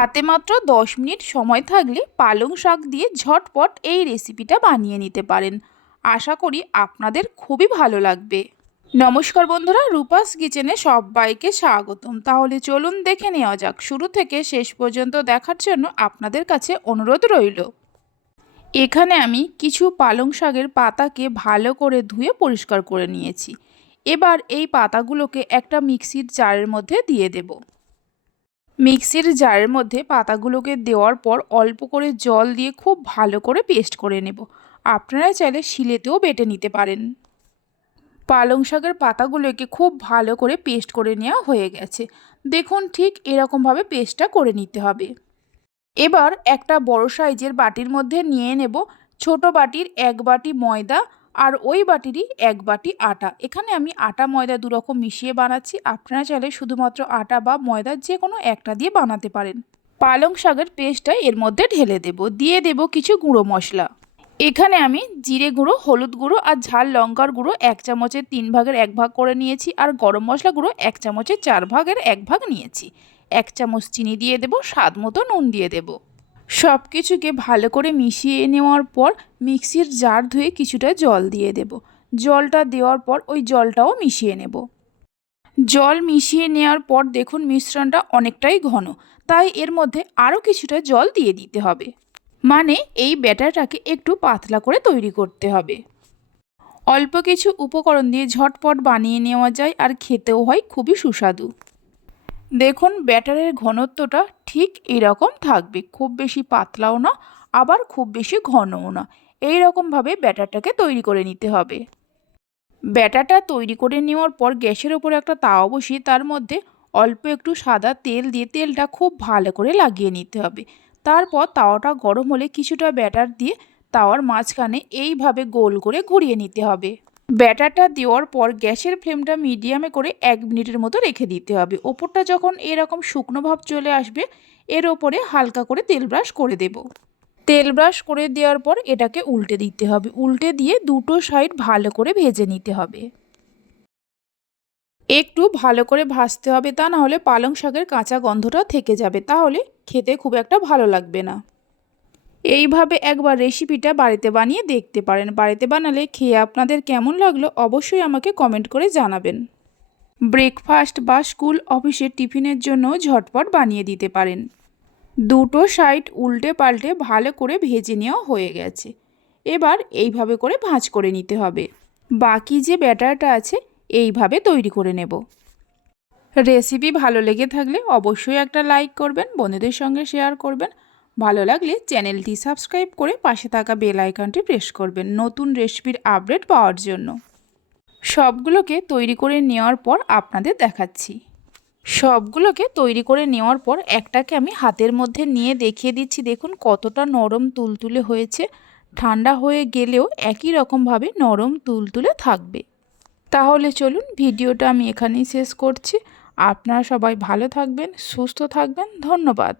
হাতে মাত্র দশ মিনিট সময় থাকলে পালং শাক দিয়ে ঝটপট এই রেসিপিটা বানিয়ে নিতে পারেন। আশা করি আপনাদের খুবই ভালো লাগবে। নমস্কার বন্ধুরা, রূপাস কিচেনে সবাইকে স্বাগতম। তাহলে চলুন দেখে নেওয়া যাক। শুরু থেকে শেষ পর্যন্ত দেখার জন্য আপনাদের কাছে অনুরোধ রইল। এখানে আমি কিছু পালং শাকের পাতাকে ভালো করে ধুয়ে পরিষ্কার করে নিয়েছি। এবার এই পাতাগুলোকে একটা মিক্সির জারের মধ্যে দিয়ে দেব। মিক্সির জারের মধ্যে পাতাগুলোকে দেওয়ার পর অল্প করে জল দিয়ে খুব ভালো করে পেস্ট করে নেব। আপনারা চাইলে শিলেতেও বেটে নিতে পারেন। পালং শাকের পাতাগুলোকে খুব ভালো করে পেস্ট করে নেওয়া হয়ে গেছে। দেখুন ঠিক এরকমভাবে পেস্টটা করে নিতে হবে। এবার একটা বড় সাইজের বাটির মধ্যে নিয়ে নেব। ছোট বাটির এক বাটি ময়দা আর ওই বাটিরই এক বাটি আটা। এখানে আমি আটা, ময়দা দুরকম মিশিয়ে বানাচ্ছি। আপনারা চাইলে শুধুমাত্র আটা বা ময়দার যে কোনো একটা দিয়ে বানাতে পারেন। পালং শাকের পেস্টটা এর মধ্যে ঢেলে দেব। দিয়ে দেব কিছু গুঁড়ো মশলা। এখানে আমি জিরে গুঁড়ো, হলুদ গুঁড়ো আর ঝাল লঙ্কার গুঁড়ো এক চামচের তিন ভাগের এক ভাগ করে নিয়েছি আর গরম মশলা গুঁড়ো এক চামচের চার ভাগের এক ভাগ নিয়েছি। এক চামচ চিনি দিয়ে দেব, স্বাদ মতো নুন দিয়ে দেব। সব কিছুকে ভালো করে মিশিয়ে নেওয়ার পর মিক্সির জার ধুয়ে কিছুটা জল দিয়ে দেব। জলটা দেওয়ার পর ওই জলটাও মিশিয়ে নেব। জল মিশিয়ে নেওয়ার পর দেখুন মিশ্রণটা অনেকটাই ঘন, তাই এর মধ্যে আরও কিছুটা জল দিয়ে দিতে হবে। মানে এই ব্যাটারটাকে একটু পাতলা করে তৈরি করতে হবে। অল্প কিছু উপকরণ দিয়ে ঝটপট বানিয়ে নেওয়া যায় আর খেতেও হয় খুবই সুস্বাদু। দেখুন ব্যাটারের ঘনত্বটা ঠিক এরকম থাকবে। খুব বেশি পাতলাও না, আবার খুব বেশি ঘনও না। এই রকমভাবে ব্যাটারটাকে তৈরি করে নিতে হবে। ব্যাটারটা তৈরি করে নেওয়ার পর গ্যাসের ওপর একটা তাওয়া বসিয়ে তার মধ্যে অল্প একটু সাদা তেল দিয়ে তেলটা খুব ভালো করে লাগিয়ে নিতে হবে। তারপর তাওয়াটা গরম হলে কিছুটা ব্যাটার দিয়ে তাওয়ার মাঝখানে এইভাবে গোল করে ঘুরিয়ে নিতে হবে। ব্যাটারটা দেওয়ার পর গ্যাসের ফ্লেমটা মিডিয়ামে করে এক মিনিটের মতো রেখে দিতে হবে। ওপরটা যখন এরকম শুকনো ভাব চলে আসবে, এর ওপরে হালকা করে তেল ব্রাশ করে দেব। তেল ব্রাশ করে দেওয়ার পর এটাকে উল্টে দিতে হবে। উল্টে দিয়ে দুটো সাইড ভালো করে ভেজে নিতে হবে। একটু ভালো করে ভাজতে হবে, তা না হলে পালং শাকের কাঁচা গন্ধটা থেকে যাবে। তাহলে খেতে খুব একটা ভালো লাগবে না। এইভাবে একবার রেসিপিটা বাড়িতে বানিয়ে দেখতে পারেন। বাড়িতে বানালে খেয়ে আপনাদের কেমন লাগল অবশ্যই আমাকে কমেন্ট করে জানাবেন। ব্রেকফাস্ট বা স্কুল অফিসের টিফিনের জন্য ঝটপট বানিয়ে দিতে পারেন। দুটো সাইড উল্টে পাল্টে ভালো করে ভেজে নেওয়া হয়ে গেছে। এবার এইভাবে করে ভাঁজ করে নিতে হবে। বাকি যে ব্যাটারটা আছে, এইভাবে তৈরি করে নেব। রেসিপি ভালো লেগে থাকলে অবশ্যই একটা লাইক করবেন, বন্ধুদের সঙ্গে শেয়ার করবেন। ভালো লাগলে চ্যানেলটি সাবস্ক্রাইব করে পাশে থাকা বেল আইকনটি প্রেস করবেন নতুন রেসিপির আপডেট পাওয়ার জন্য। সবগুলোকে তৈরি করে নেওয়ার পর আপনাদের দেখাচ্ছি। সবগুলোকে তৈরি করে নেওয়ার পর একটাকে আমি হাতের মধ্যে নিয়ে দেখিয়ে দিচ্ছি। দেখুন কতটা নরম তুলতুলে হয়েছে। ঠান্ডা হয়ে গেলেও একই রকমভাবে নরম তুলতুলে থাকবে। তাহলে চলুন ভিডিওটা আমি এখানেই শেষ করছি। আপনারা সবাই ভালো থাকবেন, সুস্থ থাকবেন। ধন্যবাদ।